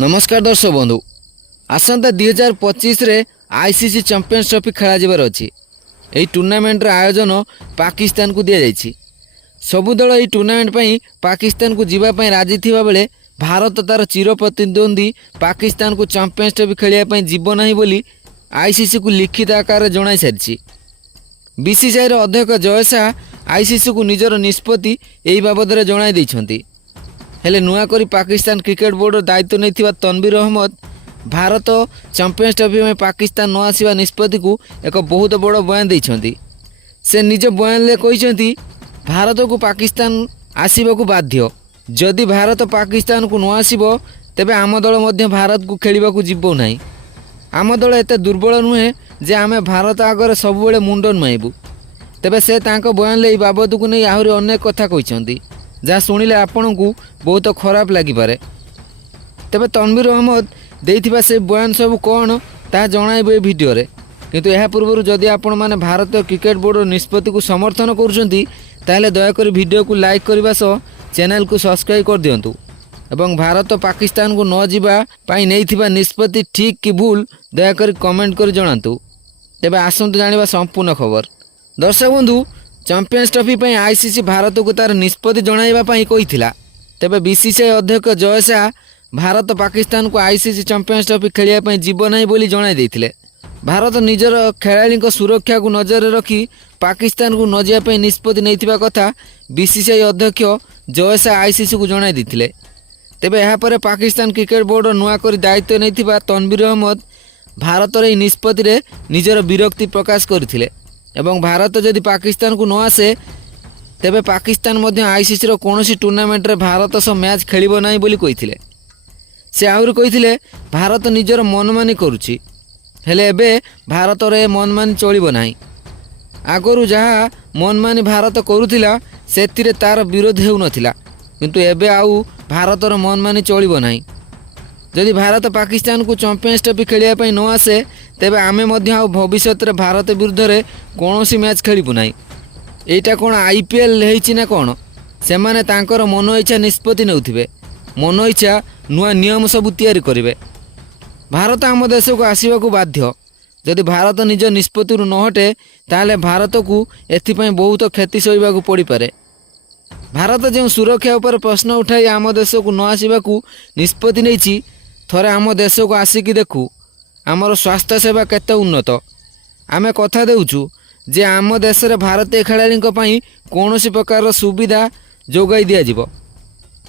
नमस्कार दर्शक बंधु आसंता 2025 रे आईसीसी चैंपियंस ट्रॉफी खेला जबार अच्छी यही टूर्नामेंट आयोजन पाकिस्तान को दि जाइए। सबु दल यह टूर्नामेंट पर पाकिस्तान को जीवाई राजी थिबा बेले भारत तार चिर प्रतिद्वंदी पाकिस्तान को चैंपियंस ट्रॉफी खेलिया जीव ना बोली आईसीसी को लिखित आकार जणाई सारी। बीसीसीआई अध्यक्ष जय शाह आईसीसी को निजर निष्पत्ति यही बाबद में जणाई देइछंती। हेले नुआकरी पाकिस्तान क्रिकेट बोर्ड दायित्व नहीं तनवीर अहमद भारत चैंपियंस ट्रॉफी में पाकिस्तान न आसवा निष्पत्ति को एक बहुत बड़ बयान देइछंती। से निज बयान में कहते भारत को पाकिस्तान आसवा को बाध्य, जदि भारत पाकिस्तान को न आसब तेबे आम दल मध्य भारत को खेलिबा को जीवो नहीं। आम दल एते दुर्बल नुहे जे आमे भारत आगे सब मुंड नुआइबू। तेबे से तांको बयान ले बाबद को नहीं आहरी अनेक कथा कहते जहाँ शुणिले आपण को बहुत खराब लगिपारे। तेबे तनवीर अहमद देइथिबा से बयान सब कौन ता जणाइबे भिडियो रे। किंतु यह पूर्व जदि आपण माने भारत क्रिकेट बोर्ड निष्पत्ति को समर्थन करुछंती ताहले दयाकरी भिडियो को लाइक करबा सह चैनल को सब्सक्राइब कर दियंतु एवं भारत पाकिस्तान को न जीवा पाई नैथिबा निष्पत्ति ठीक कि भूल दयाकरी कमेंट कर जणांतु। तेबे आसंतु जानिबा संपूर्ण खबर। दर्शक बंधु चैंपियंस ट्रॉफी पर आईसीसी भारत को तार निष्पत्ति जणाइबा पई कहिथिला। तेबे बीसीसीआई अध्यक्ष जय शाह भारत पाकिस्तान को आईसीसी चैंपियंस ट्रॉफी खेलिया पई जीव नाही बोली जणाई देथिले। भारत निजर खेलाड़ी सुरक्षा को नजर रखी पाकिस्तान को न जाया पई निष्पत्ति नैथिबा कथा बीसीसीआई अध्यक्ष जय शाह आईसीसी को जणाई देथिले। तेबे यहा पर पाकिस्तान क्रिकेट बोर्ड नुआ करी दायित्व नैथिबा तनवीर अहमद भारतर एही निष्पत्ति रे निजर विरक्ति प्रकाश करथिले एवं भारत जदि पाकिस्तान को न आसे तेबे पाकिस्तान मध्य आईसीसी रो कोनोसी टूर्नामेंट रे भारत सह मैच खेलिबो नाही बोली कहिथिले। से आहुरी कहिथिले भारत निजर मनमानी करुछि हेले एबे भारत रे मनमानी चलिबो नाही। आगरु जहा मनमानी भारत करुथिला सेतिरे तार विरोध हेउ नथिला, किंतु एबे आउ भारत रो मनमानी चलिबो नाही। जदि भारत पाकिस्तान को चैंपियंस ट्रॉफी खेलिया पई न आसे तेबे आमे मध्य आ भविष्य रे भारत विरुद्ध रे कोनोसी मैच खेलिबु नाही। एटा कोन आईपीएल हेछि ना कोन सेमाने तांकर मन इच्छा निष्पत्ति नेउथिबे, मन इच्छा नुआ नियम सब तैयारी करिवे। भारत आम देश को आसवा को बाध्य, जदि भारत निज निष्पत्ति न हटे ताले भारत को एथिपई बहुत क्षति सहिबा को पड़ी पारे। भारत जो सुरक्षा उपर प्रश्न उठाई आम देश को न आसवा को निष्पत्ति नेछि, थरे आम देश को आसिकी देखू आमर स्वास्थ्य सेवा केते उन्नत। आमे कथा देउछु जे आम देश रे भारतीय खेलाड़ी कौनसी प्रकार सुविधा जोगाई दिया जिवो।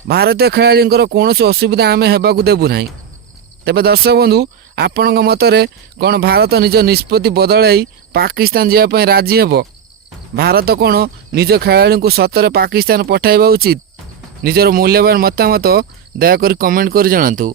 भारतीय खेलाड़ी कौनसी असुविधा आमे हेबाकू देबु नाही। तेबे दर्शक बंधु आपणक मतरे कौन भारत निज निष्पत्ति बदलाई पाकिस्तान जावाई राजी हेबो? भारत कौन निज खेलाड़ी को सतरे पाकिस्तान पठाइबा उचित? निजर मूल्यवान मतामत दयाकरी कमेंट कर जणांतु।